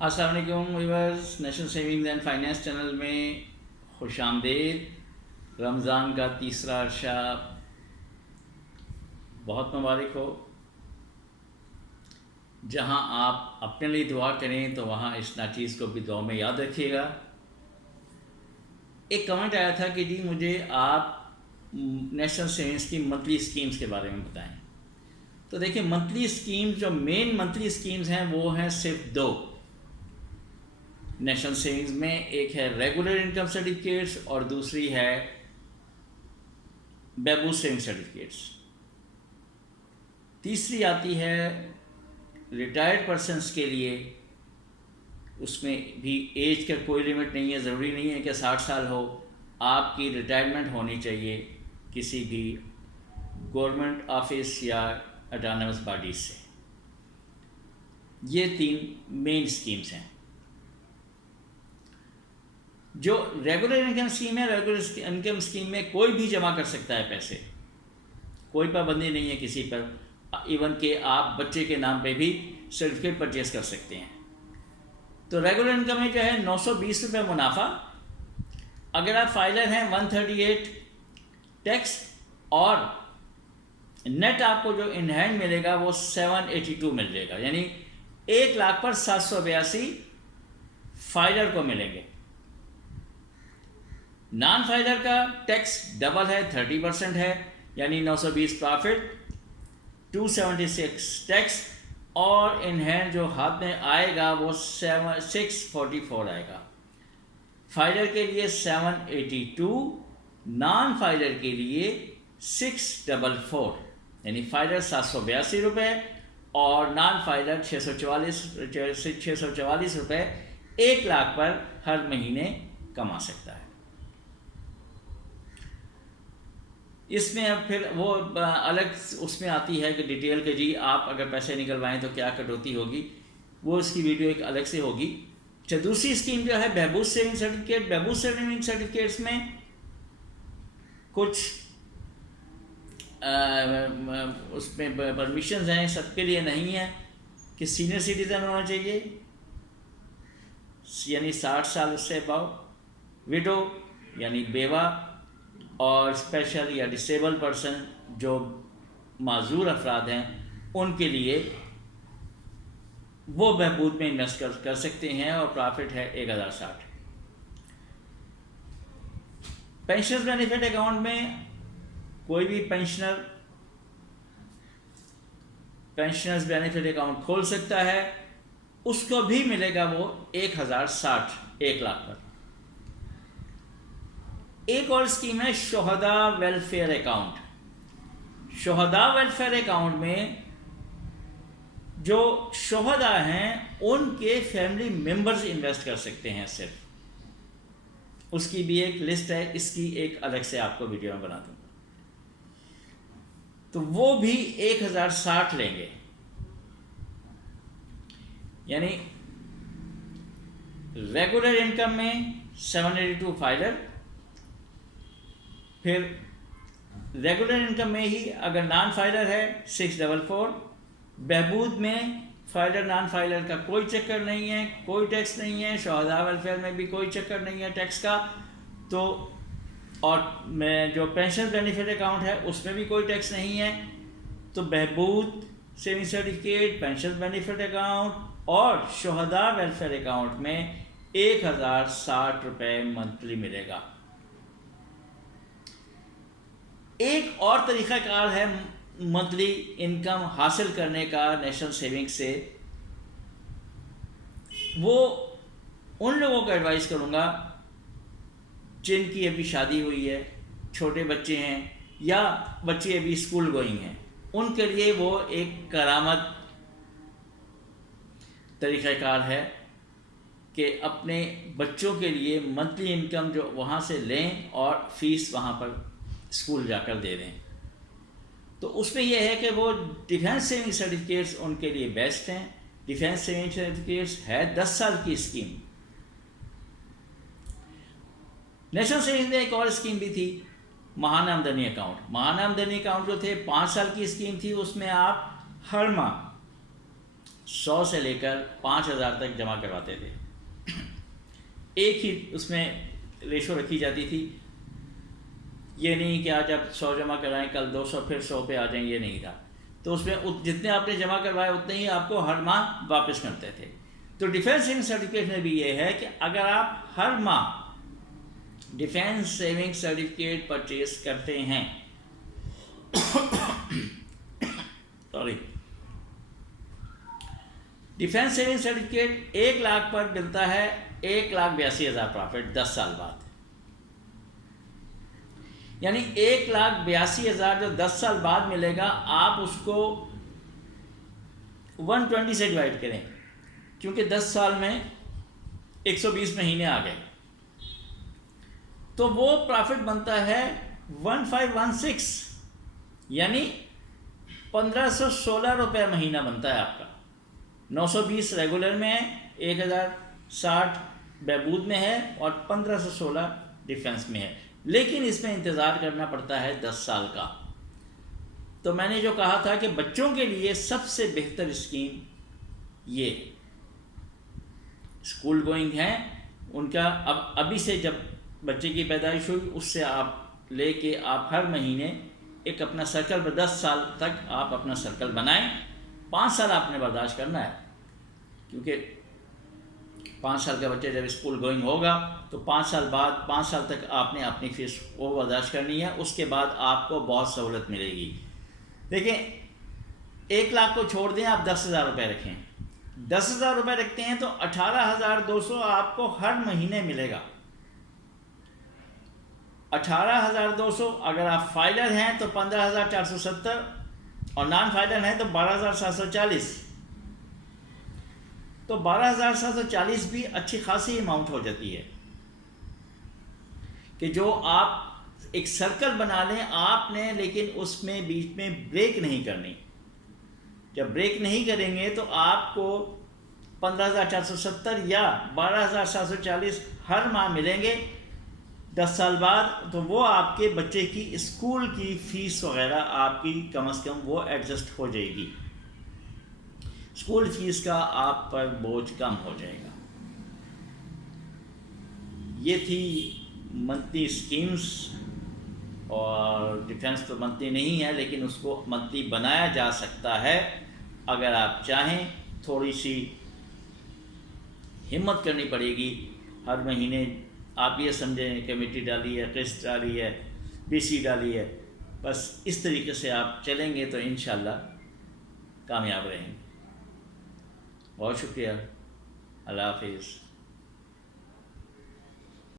السلام علیکم viewers, national savings and finance channel میں خوش آمدید۔ رمضان کا تیسرا عرصہ بہت مبارک ہو۔ جہاں آپ اپنے لیے دعا کریں تو وہاں اس ناچیز کو بھی دعا میں یاد رکھیے گا۔ ایک کمنٹ آیا تھا کہ جی مجھے آپ نیشنل سیونگز کی منتھلی اسکیمز کے بارے میں بتائیں۔ تو دیکھیں، منتھلی اسکیمز جو مین منتھلی اسکیمز ہیں وہ ہیں صرف دو نیشنل سیونگز میں۔ ایک ہے ریگولر انکم سرٹیفکیٹس اور دوسری ہے بہبود سیونگ سرٹیفکیٹس۔ تیسری آتی ہے ریٹائرڈ پرسنس کے لیے، اس میں بھی ایج کا کوئی لیمٹ نہیں ہے، ضروری نہیں ہے کہ 60 سال ہو، آپ کی ریٹائرمنٹ ہونی چاہیے کسی بھی گورنمنٹ آفس یا اٹانومس باڈیز سے۔ یہ تین مین اسکیمز ہیں۔ جو ریگولر انکم اسکیم ہے، ریگولر انکم اسکیم میں کوئی بھی جمع کر سکتا ہے پیسے، کوئی پابندی نہیں ہے کسی پر، ایون کہ آپ بچے کے نام پہ بھی سرٹیفکیٹ پرچیز کر سکتے ہیں۔ تو ریگولر انکم میں جو ہے 920 روپے منافع، اگر آپ فائلر ہیں 138 ٹیکس، اور نیٹ آپ کو جو ان ہینڈ ملے گا وہ 782 مل جائے گا، یعنی 1 لاکھ پر 782 فائلر کو ملیں گے۔ نان فائلر کا ٹیکس ڈبل ہے، 30% ہے، یعنی 920 پرافٹ، 276 ٹیکس، اور ان ہینڈ جو ہاتھ میں آئے گا وہ 644 آئے گا۔ فائلر کے لیے 782، نان فائلر کے لیے 644، یعنی فائلر 782 روپے اور نان فائلر 644 روپے 1 لاکھ پر ہر مہینے کما سکتا ہے۔ اس میں اب پھر وہ الگ اس میں آتی ہے کہ ڈیٹیل کہ جی آپ اگر پیسے نکلوائیں تو کیا کٹوتی ہوگی، وہ اس کی ویڈیو ایک الگ سے ہوگی۔ اچھا، دوسری اسکیم جو ہے بہبود سیونگ سرٹیفکیٹ۔ بہبود سیونگ سرٹیفکیٹس میں کچھ اس میں پرمیشنز ہیں، سب کے لیے نہیں ہیں، کہ سینئر سٹیزن ہونا چاہیے، یعنی 60 سال اس سے اباؤ، وڈو یعنی بیوہ، اور اسپیشل یا ڈسیبل پرسن جو معذور افراد ہیں ان کے لیے وہ بہبود میں انویسٹ کر سکتے ہیں، اور پرافٹ ہے 1060۔ پینشنز بینیفٹ اکاؤنٹ میں کوئی بھی پینشنرز بینیفٹ اکاؤنٹ کھول سکتا ہے، اس کو بھی ملے گا وہ 1060، 1 لاکھ پر۔ ایک اور اسکیم ہے شہداء ویلفیئر اکاؤنٹ۔ شہداء ویلفیئر اکاؤنٹ میں جو شہداء ہیں ان کے فیملی ممبرز انویسٹ کر سکتے ہیں صرف، اس کی بھی ایک لسٹ ہے، اس کی ایک الگ سے آپ کو ویڈیو میں بنا دوں گا۔ تو وہ بھی 1060 لیں گے، یعنی ریگولر انکم میں 782 فائلر، پھر ریگولر انکم میں ہی اگر نان فائلر ہے 644، بہبود میں فائلر نان فائلر کا کوئی چکر نہیں ہے، کوئی ٹیکس نہیں ہے، شہداء ویلفیئر میں بھی کوئی چکر نہیں ہے ٹیکس کا، تو اور میں جو پینشن بینیفٹ اکاؤنٹ ہے اس میں بھی کوئی ٹیکس نہیں ہے۔ تو بہبود saving certificate, pension benefit account اور شہداء ویلفیئر اکاؤنٹ میں 1060 روپے منتھلی ملے گا۔ ایک اور طریقہ کار ہے منتھلی انکم حاصل کرنے کا نیشنل سیونگ سے، وہ ان لوگوں کو ایڈوائز کروں گا جن کی ابھی شادی ہوئی ہے، چھوٹے بچے ہیں، یا بچے ابھی اسکول گوئنگ ہیں، ان کے لیے وہ ایک کرامت طریقہ کار ہے کہ اپنے بچوں کے لیے منتھلی انکم جو وہاں سے لیں اور فیس وہاں پر اسکول جا کر دے دیں۔ تو اس میں یہ ہے کہ وہ ڈیفینس سیونگ سرٹیفکیٹس ان کے لیے بیسٹ ہیں۔ ڈیفینس سیونگ سرٹیفکیٹس ہے 10 سال کی اسکیم۔ نیشنل سیونگ میں ایک اور اسکیم بھی تھی، ماہانہ آمدنی اکاؤنٹ۔ ماہانہ آمدنی اکاؤنٹ جو تھے 5 سال کی اسکیم تھی، اس میں آپ ہر ماہ 100 سے لے کر 5,000 تک جمع کرواتے تھے. ایک ہی اس میں ریشو رکھی جاتی تھی. یہ نہیں کہ آج آپ 100 جمع کرائیں کل 200 پھر 100 پہ آ جائیں، یہ نہیں تھا. تو اس میں جتنے آپ نے جمع کروائے اتنے ہی آپ کو ہر ماہ واپس کرتے تھے. تو ڈیفینس سیونگ سرٹیفکیٹ میں بھی یہ ہے کہ اگر آپ ہر ماہ ڈیفینس سیونگ سرٹیفکیٹ پرچیز کرتے ہیں sorry defence saving certificate 1 lakh پر ملتا ہے 1,82,000 پرافٹ 10 سال بعد. یعنی 1,82,000 جو 10 سال بعد ملے گا، آپ اس کو 120 سے ڈیوائڈ کریں، کیونکہ 10 سال میں 120 مہینے آ گئے، تو وہ پرافٹ بنتا ہے 1516، یعنی 1,516 روپے مہینہ بنتا ہے آپ کا. 920 ریگولر میں ہے، 1,060 بہبود میں ہے، اور 1,516 ڈیفینس میں ہے. لیکن اس میں انتظار کرنا پڑتا ہے 10 سال کا. تو میں نے جو کہا تھا کہ بچوں کے لیے سب سے بہتر اسکیم یہ اسکول گوئنگ ہیں ان کا. ابھی سے جب بچے کی پیدائش ہوئی اس سے آپ لے کے آپ ہر مہینے ایک اپنا سرکل 10 سال تک آپ اپنا سرکل بنائیں. 5 سال آپ نے برداشت کرنا ہے، کیونکہ 5 سال کا بچہ جب اسکول گوئنگ ہوگا تو 5 سال بعد 5 سال تک آپ نے اپنی فیس وہ برداشت کرنی ہے. اس کے بعد آپ کو بہت سہولت ملے گی. دیکھیں 1 لاکھ کو چھوڑ دیں، آپ 10,000 روپے رکھیں. 10,000 روپے رکھتے ہیں تو 18,200 آپ کو ہر مہینے ملے گا. 18,200 اگر آپ فائلر ہیں تو 15,470 اور نان فائلر ہیں تو 12,740. تو 12,740 بھی اچھی خاصی اماؤنٹ ہو جاتی ہے کہ جو آپ ایک سرکل بنا لیں آپ نے، لیکن اس میں بیچ میں بریک نہیں کرنی. جب بریک نہیں کریں گے تو آپ کو 15,470 یا 12,740 ہر ماہ ملیں گے 10 سال بعد. تو وہ آپ کے بچے کی اسکول کی فیس وغیرہ آپ کی کم از کم وہ ایڈجسٹ ہو جائے گی. اسکول فیس کا آپ پر بوجھ کم ہو جائے گا. یہ تھی منتھلی اسکیمز. اور ڈیفینس تو منتھلی نہیں ہے، لیکن اس کو منتھلی بنایا جا سکتا ہے اگر آپ چاہیں. تھوڑی سی ہمت کرنی پڑے گی. ہر مہینے آپ یہ سمجھیں کمیٹی ڈالی ہے، قسط ڈالی ہے، BC ڈالی ہے، بس اس طریقے سے آپ چلیں گے تو انشاءاللہ کامیاب رہیں گے. بہت شکریہ. اللہ حافظ.